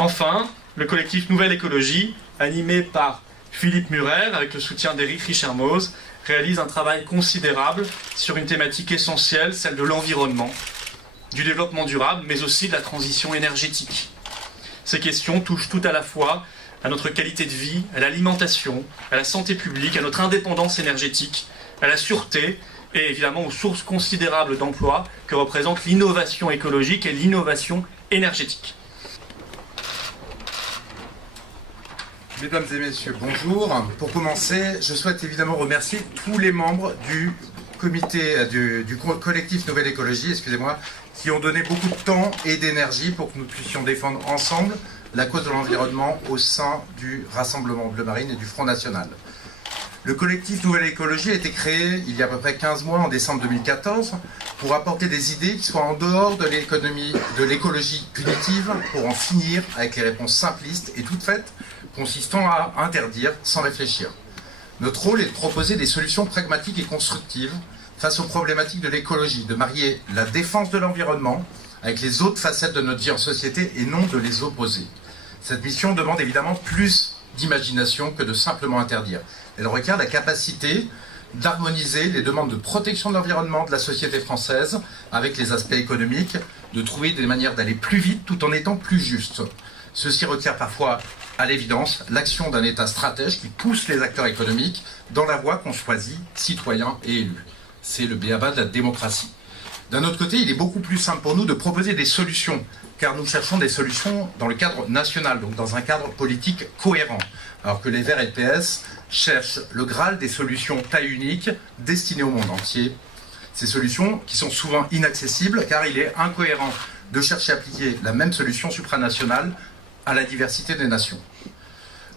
Enfin, le collectif Nouvelle Écologie, animé par Philippe Murer, avec le soutien d'Éric Richermoz, réalise un travail considérable sur une thématique essentielle, celle de l'environnement, du développement durable, mais aussi de la transition énergétique. Ces questions touchent tout à la fois à notre qualité de vie, à l'alimentation, à la santé publique, à notre indépendance énergétique, à la sûreté et évidemment aux sources considérables d'emplois que représente l'innovation écologique et l'innovation énergétique. Mesdames et messieurs, bonjour. Pour commencer, je souhaite évidemment remercier tous les membres du comité, du collectif Nouvelle Écologie, qui ont donné beaucoup de temps et d'énergie pour que nous puissions défendre ensemble la cause de l'environnement au sein du Rassemblement Bleu Marine et du Front National. Le collectif Nouvelle Écologie a été créé il y a à peu près 15 mois, en décembre 2014, pour apporter des idées qui soient en dehors de l'écologie punitive, pour en finir avec les réponses simplistes et toutes faites, consistant à interdire sans réfléchir. Notre rôle est de proposer des solutions pragmatiques et constructives face aux problématiques de l'écologie, de marier la défense de l'environnement avec les autres facettes de notre vie en société et non de les opposer. Cette mission demande évidemment plus d'imagination que de simplement interdire. Elle requiert la capacité d'harmoniser les demandes de protection de l'environnement de la société française avec les aspects économiques, de trouver des manières d'aller plus vite tout en étant plus juste. Ceci requiert parfois, à l'évidence, l'action d'un État stratège qui pousse les acteurs économiques dans la voie qu'on choisit, citoyens et élus. C'est le b.a.-ba de la démocratie. D'un autre côté, il est beaucoup plus simple pour nous de proposer des solutions, car nous cherchons des solutions dans le cadre national, donc dans un cadre politique cohérent, alors que les Verts et le PS cherchent le Graal des solutions taille unique destinées au monde entier. Ces solutions qui sont souvent inaccessibles, car il est incohérent de chercher à appliquer la même solution supranationale à la diversité des nations.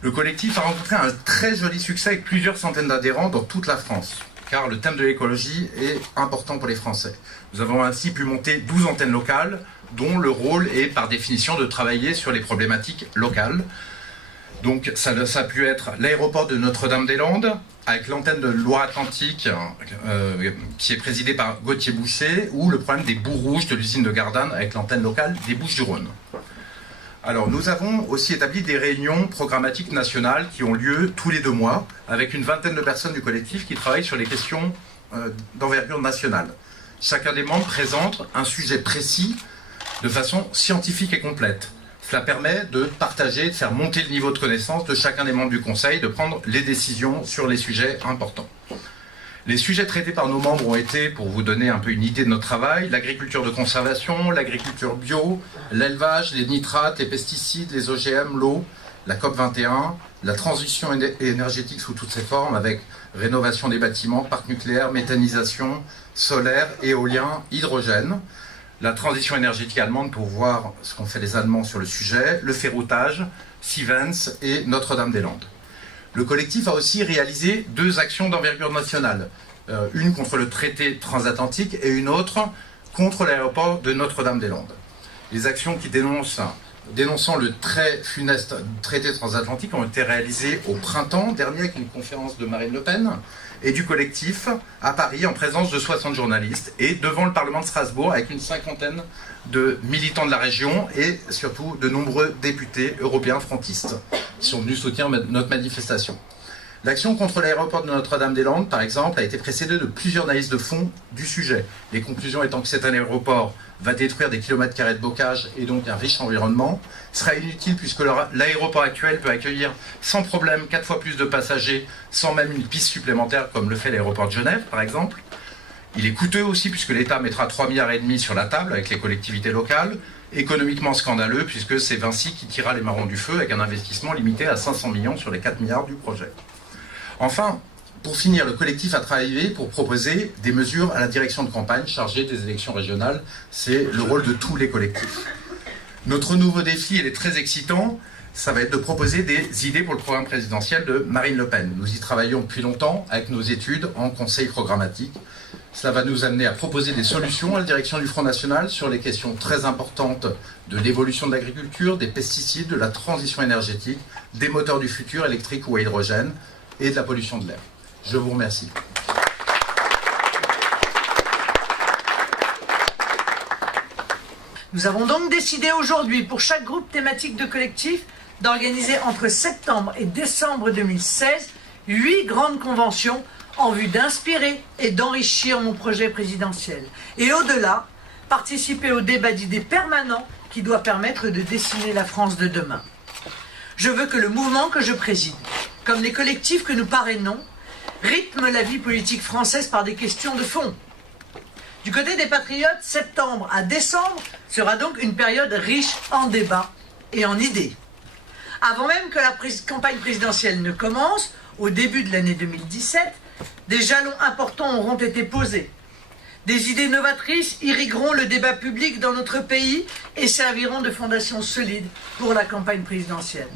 Le collectif a rencontré un très joli succès avec plusieurs centaines d'adhérents dans toute la France, car le thème de l'écologie est important pour les Français. Nous avons ainsi pu monter 12 antennes locales, dont le rôle est par définition de travailler sur les problématiques locales. Donc ça a pu être l'aéroport de Notre-Dame-des-Landes, avec l'antenne de Loire-Atlantique, qui est présidée par Gauthier Boucher, ou le problème des boues rouges de l'usine de Gardanne, avec l'antenne locale des Bouches-du-Rhône. Alors, nous avons aussi établi des réunions programmatiques nationales qui ont lieu tous les 2 mois, avec une vingtaine de personnes du collectif qui travaillent sur les questions d'envergure nationale. Chacun des membres présente un sujet précis de façon scientifique et complète. Cela permet de partager, de faire monter le niveau de connaissance de chacun des membres du Conseil, de prendre les décisions sur les sujets importants. Les sujets traités par nos membres ont été, pour vous donner un peu une idée de notre travail, l'agriculture de conservation, l'agriculture bio, l'élevage, les nitrates, les pesticides, les OGM, l'eau, la COP21, la transition énergétique sous toutes ses formes avec rénovation des bâtiments, parcs nucléaires, méthanisation, solaire, éolien, hydrogène, la transition énergétique allemande pour voir ce qu'ont fait les Allemands sur le sujet, le ferroutage, Siemens et Notre-Dame-des-Landes. Le collectif a aussi réalisé 2 actions d'envergure nationale, une contre le traité transatlantique et une autre contre l'aéroport de Notre-Dame-des-Landes. Les actions qui dénonçant le très funeste traité transatlantique ont été réalisées au printemps dernier avec une conférence de Marine Le Pen et du collectif à Paris en présence de 60 journalistes et devant le Parlement de Strasbourg avec une 50aine de militants de la région et surtout de nombreux députés européens frontistes qui sont venus soutenir notre manifestation. L'action contre l'aéroport de Notre-Dame-des-Landes, par exemple, a été précédée de plusieurs analyses de fond du sujet. Les conclusions étant que cet aéroport va détruire des kilomètres carrés de bocage et donc un riche environnement, sera inutile puisque l'aéroport actuel peut accueillir sans problème 4 fois plus de passagers sans même une piste supplémentaire comme le fait l'aéroport de Genève, par exemple. Il est coûteux aussi puisque l'État mettra 3,5 milliards sur la table avec les collectivités locales. Économiquement scandaleux puisque c'est Vinci qui tirera les marrons du feu avec un investissement limité à 500 millions sur les 4 milliards du projet. Enfin, pour finir, le collectif a travaillé pour proposer des mesures à la direction de campagne chargée des élections régionales. C'est le rôle de tous les collectifs. Notre nouveau défi, il est très excitant, ça va être de proposer des idées pour le programme présidentiel de Marine Le Pen. Nous y travaillons depuis longtemps avec nos études en conseil programmatique. Cela va nous amener à proposer des solutions à la direction du Front National sur les questions très importantes de l'évolution de l'agriculture, des pesticides, de la transition énergétique, des moteurs du futur, électriques ou à hydrogène, et de la pollution de l'air. Je vous remercie. Nous avons donc décidé aujourd'hui, pour chaque groupe thématique de collectif, d'organiser entre septembre et décembre 2016 8 grandes conventions en vue d'inspirer et d'enrichir mon projet présidentiel. Et au-delà, participer au débat d'idées permanent qui doit permettre de dessiner la France de demain. Je veux que le mouvement que je préside, comme les collectifs que nous parrainons, rythme la vie politique française par des questions de fond. Du côté des Patriotes, septembre à décembre sera donc une période riche en débats et en idées. Avant même que la campagne présidentielle ne commence, au début de l'année 2017, des jalons importants auront été posés. Des idées novatrices irrigueront le débat public dans notre pays et serviront de fondation solide pour la campagne présidentielle.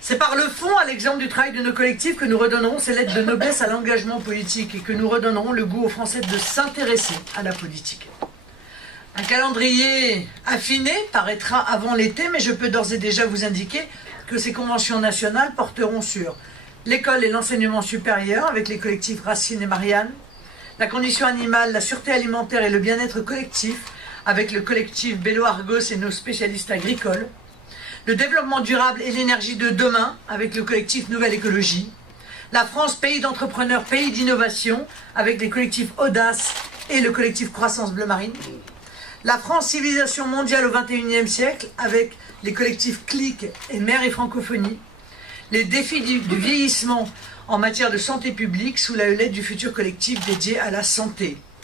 C'est par le fond, à l'exemple du travail de nos collectifs, que nous redonnerons ces lettres de noblesse à l'engagement politique et que nous redonnerons le goût aux Français de s'intéresser à la politique. Un calendrier affiné paraîtra avant l'été, mais je peux d'ores et déjà vous indiquer que ces conventions nationales porteront sur l'école et l'enseignement supérieur avec les collectifs Racine et Marianne, la condition animale, la sûreté alimentaire et le bien-être collectif avec le collectif Bello Argos et nos spécialistes agricoles, le développement durable et l'énergie de demain avec le collectif Nouvelle Écologie, la France pays d'entrepreneurs, pays d'innovation avec les collectifs Audace et le collectif Croissance Bleu Marine, la France civilisation mondiale au XXIe siècle avec les collectifs Clic et Mère et Francophonie, les défis du vieillissement en matière de santé publique sous la houlette du futur collectif dédié à la santé.